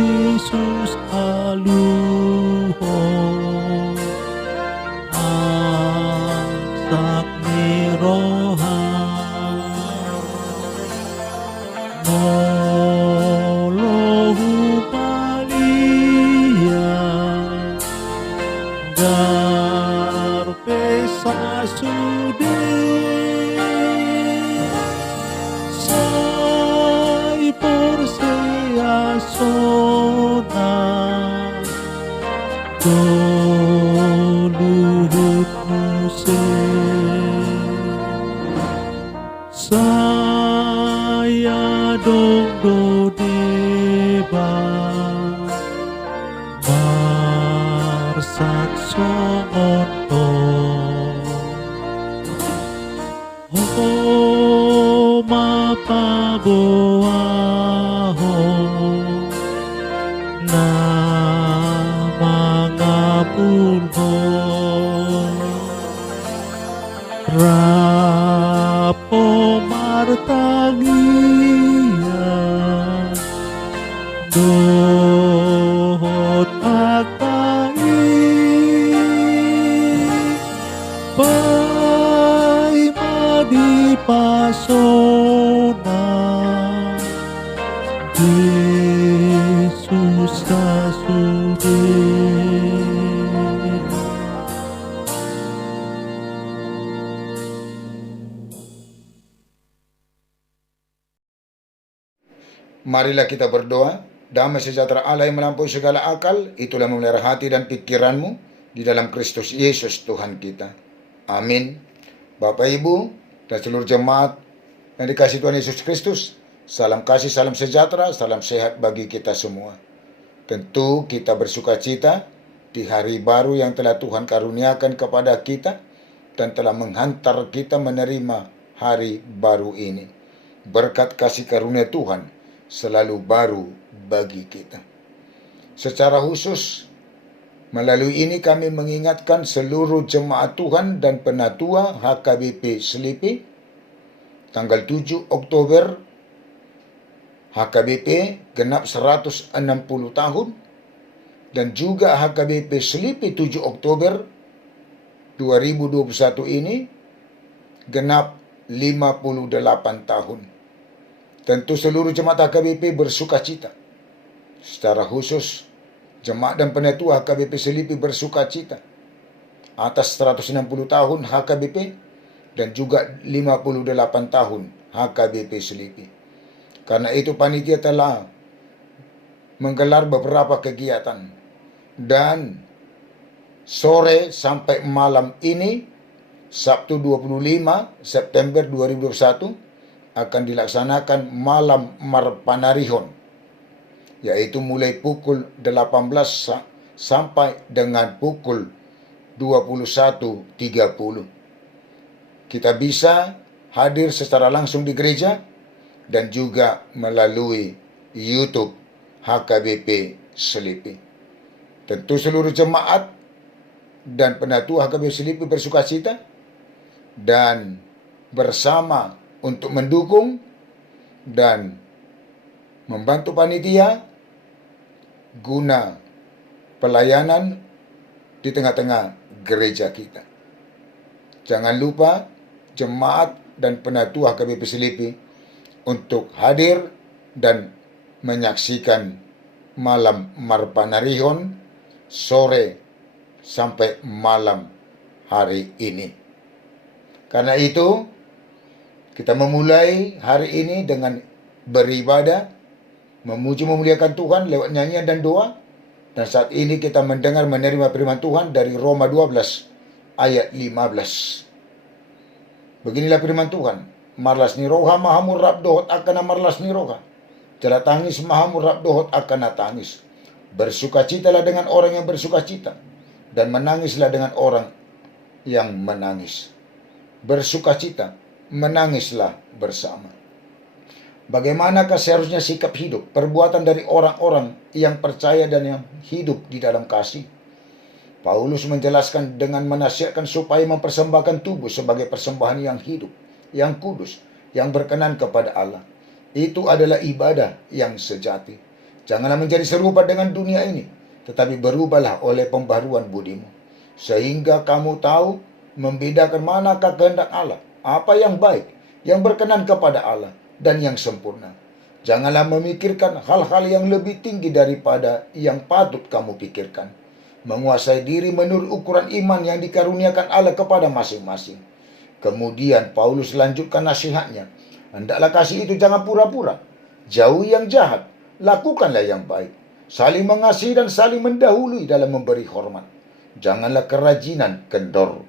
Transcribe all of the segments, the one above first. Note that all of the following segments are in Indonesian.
Jesus aluhon asak nirohan nolohu palian darpe sasude sai porsia sona doluhut muse saya dong do deba marsak songonto oh mapaboaho na mangapulho rapo martangian dohot akai pai madipasona Yesus sasude. Marilah kita berdoa. Damai sejahtera Allah yang melampaui segala akal, itulah memelihara hati dan pikiranmu di dalam Kristus Yesus Tuhan kita. Amin. Bapak, Ibu, dan seluruh jemaat yang dikasihi Tuhan Yesus Kristus, salam kasih, salam sejahtera, salam sehat bagi kita semua. Tentu kita bersuka cita di hari baru yang telah Tuhan karuniakan kepada kita dan telah menghantar kita menerima hari baru ini. Berkat kasih karunia Tuhan selalu baru bagi kita. Secara khusus, melalui ini kami mengingatkan seluruh jemaat Tuhan dan penatua HKBP Selipi, tanggal 7 Oktober, HKBP genap 160 tahun, dan juga HKBP Selipi 7 Oktober 2021 ini genap 58 tahun. Tentu seluruh jemaat HKBP bersuka cita. Secara khusus, jemaat dan penatua HKBP Selipi bersuka cita atas 160 tahun HKBP dan juga 58 tahun HKBP Selipi. Karena itu panitia telah menggelar beberapa kegiatan, dan sore sampai malam ini, Sabtu 25 September 2021, akan dilaksanakan malam Marpanarihon, yaitu mulai pukul 18 sampai dengan pukul 21.30. Kita bisa hadir secara langsung di gereja dan juga melalui YouTube HKBP Selipi. Tentu seluruh jemaat dan penatua HKBP Selipi bersuka cita dan bersama untuk mendukung dan membantu panitia guna pelayanan di tengah-tengah gereja kita. Jangan lupa jemaat dan penatua HKBP Selipi untuk hadir dan menyaksikan malam Marpanarihon sore sampai malam hari ini. Karena itu, kita memulai hari ini dengan beribadah, memuji memuliakan Tuhan lewat nyanyian dan doa. Dan saat ini kita mendengar menerima firman Tuhan dari Roma 12 ayat 15. Beginilah firman Tuhan. Marlas ni roha mahamur rab dohot akana marlas ni roha. Jala tangis mahamur rab dohot akana tangis. Bersukacitalah dengan orang yang bersukacita, dan menangislah dengan orang yang menangis. Bersukacita, menangislah bersama. Bagaimanakah seharusnya sikap hidup, perbuatan dari orang-orang yang percaya dan yang hidup di dalam kasih? Paulus menjelaskan dengan menasihatkan supaya mempersembahkan tubuh sebagai persembahan yang hidup, yang kudus, yang berkenan kepada Allah. Itu adalah ibadah yang sejati. Janganlah menjadi serupa dengan dunia ini, tetapi berubahlah oleh pembaharuan budimu, sehingga kamu tahu membedakan manakah kehendak Allah, apa yang baik, yang berkenan kepada Allah, dan yang sempurna. Janganlah memikirkan hal-hal yang lebih tinggi daripada yang patut kamu pikirkan. Menguasai diri menurut ukuran iman yang dikaruniakan Allah kepada masing-masing. Kemudian Paulus lanjutkan nasihatnya. Hendaklah kasih itu jangan pura-pura. Jauhi yang jahat, lakukanlah yang baik. Saling mengasihi dan saling mendahului dalam memberi hormat. Janganlah kerajinan, kendor.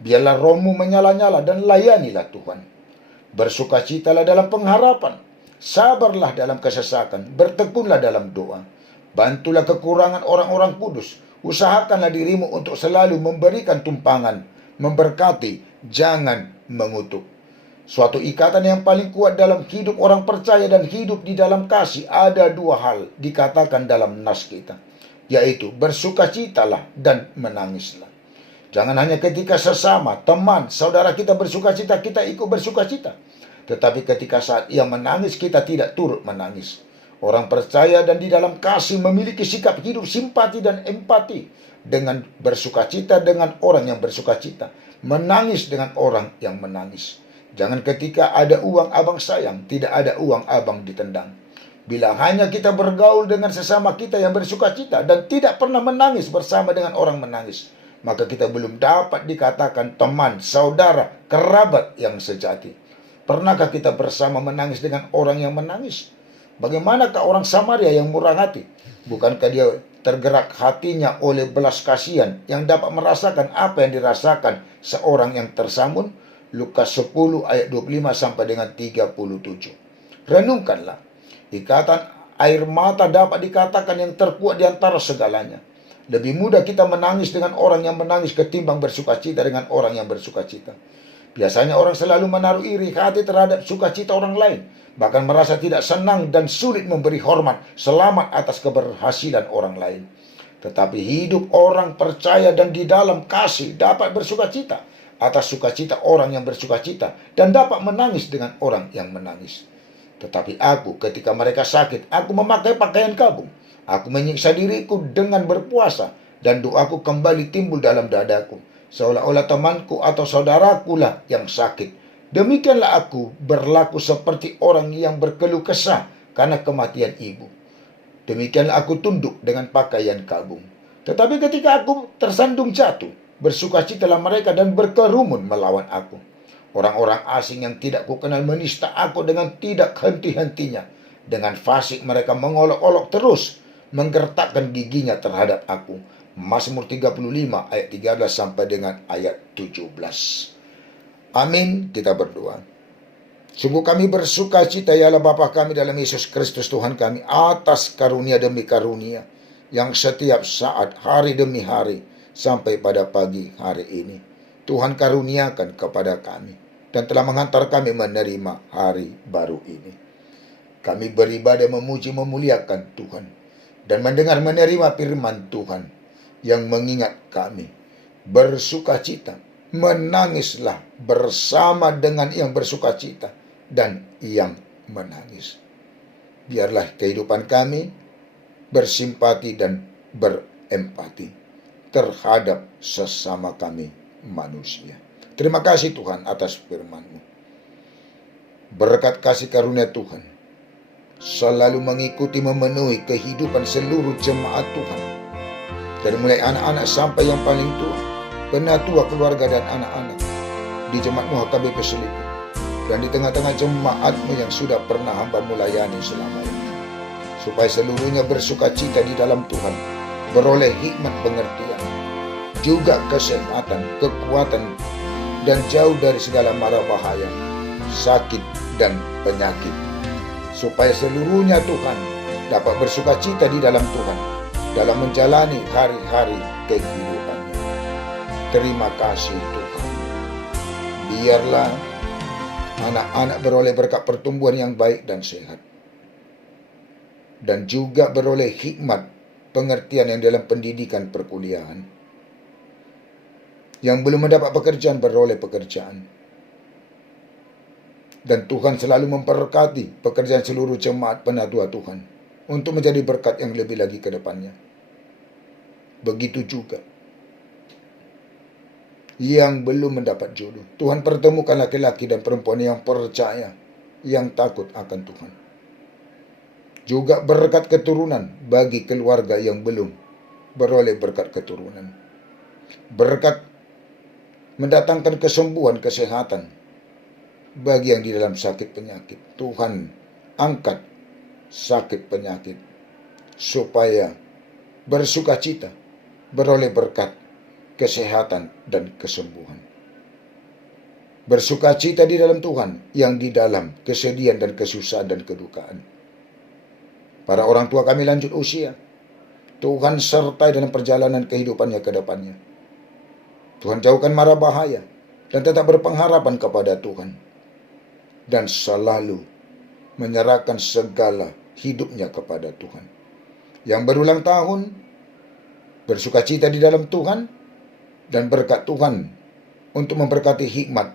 Biarlah rohmu menyala-nyala dan layanilah Tuhan. Bersukacitalah dalam pengharapan. Sabarlah dalam kesesakan. Bertekunlah dalam doa. Bantulah kekurangan orang-orang kudus. Usahakanlah dirimu untuk selalu memberikan tumpangan. Memberkati, jangan mengutuk. Suatu ikatan yang paling kuat dalam hidup orang percaya dan hidup di dalam kasih, ada dua hal dikatakan dalam nas kita, yaitu bersukacitalah dan menangislah. Jangan hanya ketika sesama, teman, saudara kita bersukacita, kita ikut bersukacita. Tetapi ketika saat ia menangis, kita tidak turut menangis. Orang percaya dan di dalam kasih memiliki sikap hidup simpati dan empati, dengan bersukacita dengan orang yang bersukacita, menangis dengan orang yang menangis. Jangan ketika ada uang abang sayang, tidak ada uang abang ditendang. Bila hanya kita bergaul dengan sesama kita yang bersukacita dan tidak pernah menangis bersama dengan orang menangis, maka kita belum dapat dikatakan teman, saudara, kerabat yang sejati. Pernahkah kita bersama menangis dengan orang yang menangis? Bagaimanakah orang Samaria yang murah hati? Bukankah dia tergerak hatinya oleh belas kasihan yang dapat merasakan apa yang dirasakan seorang yang tersamun? Lukas 10 ayat 25 sampai dengan 37. Renungkanlah. Ikatan air mata dapat dikatakan yang terkuat di antara segalanya. Lebih mudah kita menangis dengan orang yang menangis ketimbang bersukacita dengan orang yang bersukacita. Biasanya orang selalu menaruh iri hati terhadap sukacita orang lain, bahkan merasa tidak senang dan sulit memberi hormat selamat atas keberhasilan orang lain. Tetapi hidup orang percaya dan di dalam kasih dapat bersukacita atas sukacita orang yang bersukacita dan dapat menangis dengan orang yang menangis. Tetapi aku, ketika mereka sakit, aku memakai pakaian kabung. Aku menyiksa diriku dengan berpuasa, dan doaku kembali timbul dalam dadaku, seolah-olah temanku atau saudaraku lah yang sakit. Demikianlah aku berlaku seperti orang yang berkeluh kesah karena kematian ibu. Demikianlah aku tunduk dengan pakaian kabung. Tetapi ketika aku tersandung jatuh, bersukacitalah mereka dan berkerumun melawan aku. Orang-orang asing yang tidak kukenal menista aku dengan tidak henti-hentinya. Dengan fasik mereka mengolok-olok terus, menggertakkan giginya terhadap aku. Mazmur 35 ayat 13 sampai dengan ayat 17. Amin, kita berdoa. Sungguh kami bersukacita ya Allah Bapa kami dalam Yesus Kristus Tuhan kami, atas karunia demi karunia yang setiap saat, hari demi hari, sampai pada pagi hari ini Tuhan karuniakan kepada kami dan telah menghantar kami menerima hari baru ini. Kami beribadah, memuji, memuliakan Tuhan dan mendengar menerima firman Tuhan yang mengingat kami bersukacita, menangislah bersama dengan yang bersukacita dan yang menangis. Biarlah kehidupan kami bersimpati dan berempati terhadap sesama kami manusia. Terima kasih Tuhan atas firman-Mu. Berkat kasih karunia Tuhan selalu mengikuti, memenuhi kehidupan seluruh jemaat Tuhan, dari mulai anak-anak sampai yang paling tua, penatua keluarga dan anak-anak di jemaat HKBP Selipi, dan di tengah-tengah jemaat-Mu yang sudah pernah hamba-Mu layani selama ini, supaya seluruhnya bersukacita di dalam Tuhan, beroleh hikmat pengertian, juga kesehatan, kekuatan, dan jauh dari segala mara bahaya, sakit, dan penyakit, supaya seluruhnya Tuhan dapat bersukacita di dalam Tuhan dalam menjalani hari-hari kehidupannya. Terima kasih Tuhan. Biarlah anak-anak beroleh berkat pertumbuhan yang baik dan sehat, dan juga beroleh hikmat pengertian yang dalam pendidikan perkuliahan. Yang belum mendapat pekerjaan beroleh pekerjaan. Dan Tuhan selalu memberkati pekerjaan seluruh jemaat penatua Tuhan untuk menjadi berkat yang lebih lagi ke depannya. Begitu juga yang belum mendapat jodoh, Tuhan pertemukan laki-laki dan perempuan yang percaya, yang takut akan Tuhan. Juga berkat keturunan bagi keluarga yang belum beroleh berkat keturunan. Berkat mendatangkan kesembuhan, kesehatan bagi yang di dalam sakit penyakit. Tuhan angkat sakit penyakit supaya bersukacita, beroleh berkat kesehatan dan kesembuhan. Bersukacita di dalam Tuhan, yang di dalam kesedihan dan kesusahan dan kedukaan. Para orang tua kami lanjut usia, Tuhan sertai dalam perjalanan kehidupannya ke depannya. Tuhan jauhkan mara bahaya dan tetap berpengharapan kepada Tuhan. Dan selalu menyerahkan segala hidupnya kepada Tuhan. Yang berulang tahun, bersukacita di dalam Tuhan, dan berkat Tuhan untuk memberkati hikmat,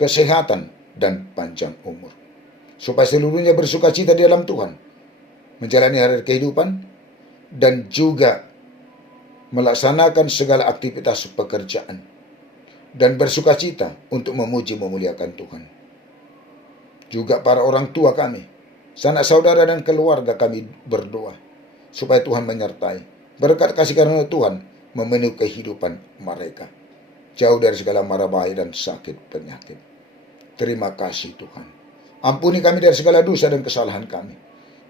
kesehatan, dan panjang umur. Supaya seluruhnya bersukacita di dalam Tuhan, menjalani hari kehidupan, dan juga melaksanakan segala aktivitas pekerjaan, dan bersukacita untuk memuji memuliakan Tuhan. Juga para orang tua kami, sanak saudara dan keluarga kami berdoa, supaya Tuhan menyertai. Berkat kasih karunia Tuhan memenuhi kehidupan mereka, jauh dari segala mara bahaya dan sakit penyakit. Terima kasih Tuhan. Ampuni kami dari segala dosa dan kesalahan kami.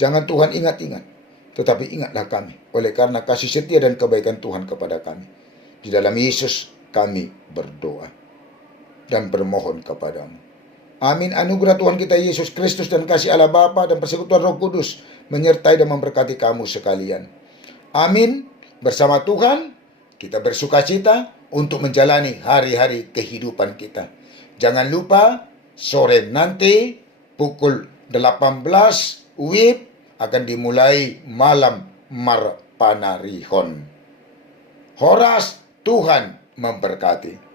Jangan Tuhan ingat-ingat, tetapi ingatlah kami oleh karena kasih setia dan kebaikan Tuhan kepada kami. Di dalam Yesus kami berdoa dan bermohon kepadamu. Amin. Anugerah Tuhan kita Yesus Kristus dan kasih Allah Bapa dan persekutuan Roh Kudus menyertai dan memberkati kamu sekalian. Amin. Bersama Tuhan kita bersukacita untuk menjalani hari-hari kehidupan kita. Jangan lupa sore nanti pukul 18 WIB akan dimulai malam Marpanarihon. Horas, Tuhan memberkati.